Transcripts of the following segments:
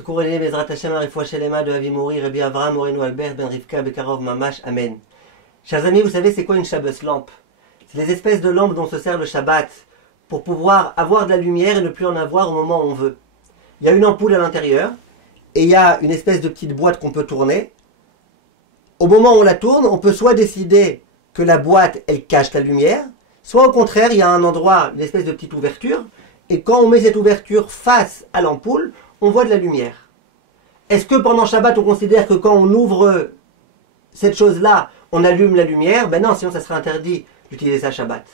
Secours et Bezrat Hashem, Arifouach Shelema de Avi Mouri, Rabbi Avraham Moreno Albert Ben Rivka Bekarov Mamash, Amen. Chers amis, vous savez c'est quoi une Shabbos lampe? C'est les espèces de lampes dont se sert le Shabbat pour pouvoir avoir de la lumière et ne plus en avoir au moment où on veut. Il y a une ampoule à l'intérieur et il y a une espèce de petite boîte qu'on peut tourner. Au moment où on la tourne, on peut soit décider que la boîte, elle cache la lumière, soit au contraire, il y a un endroit, une espèce de petite ouverture, et quand on met cette ouverture face à l'ampoule, on voit de la lumière. Est-ce que pendant Shabbat, on considère que quand on ouvre cette chose-là, on allume la lumière? Ben non, sinon ça serait interdit d'utiliser ça Shabbat.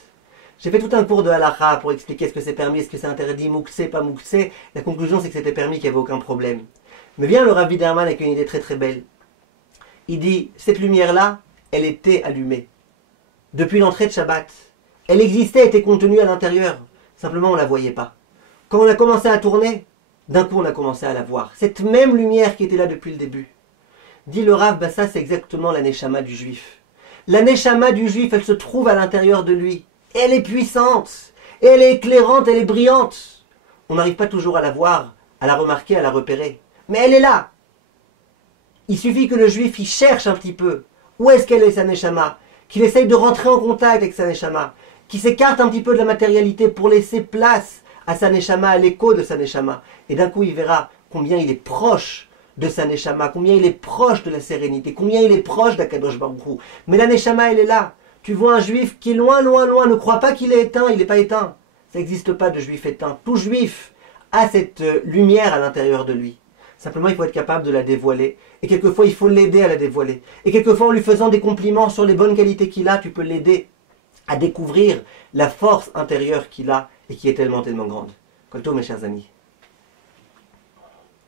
J'ai fait tout un cours de halakha pour expliquer ce que c'est permis, ce que c'est interdit, mouksé, pas mouksé. La conclusion, c'est que c'était permis, qu'il n'y avait aucun problème. Mais vient le Rav Biderman avec une idée très très belle. Il dit, cette lumière-là, elle était allumée. Depuis l'entrée de Shabbat. Elle existait, elle était contenue à l'intérieur. Simplement, on ne la voyait pas. Quand on a commencé à tourner, d'un coup, on a commencé à la voir. Cette même lumière qui était là depuis le début. Dit le Rav, bah ça, c'est exactement la neshama du juif. La neshama du juif, elle se trouve à l'intérieur de lui. Et elle est puissante. Et elle est éclairante, elle est brillante. On n'arrive pas toujours à la voir, à la remarquer, à la repérer. Mais elle est là. Il suffit que le juif, il cherche un petit peu. Où est-ce qu'elle est sa neshama? Qu'il essaye de rentrer en contact avec sa neshama. Qu'il s'écarte un petit peu de la matérialité pour laisser place à sa neshama, à l'écho de sa neshama. Et d'un coup, il verra combien il est proche de sa neshama, combien il est proche de la sérénité, combien il est proche d'Akadosh Baruch Hu. Mais la neshama, elle est là. Tu vois un juif qui est loin, loin, loin, ne crois pas qu'il est éteint, il n'est pas éteint. Ça n'existe pas de juif éteint. Tout juif a cette lumière à l'intérieur de lui. Simplement, il faut être capable de la dévoiler. Et quelquefois, il faut l'aider à la dévoiler. Et quelquefois, en lui faisant des compliments sur les bonnes qualités qu'il a, tu peux l'aider à découvrir la force intérieure qu'il a et qui est tellement, tellement grande. Comme tout, mes chers amis.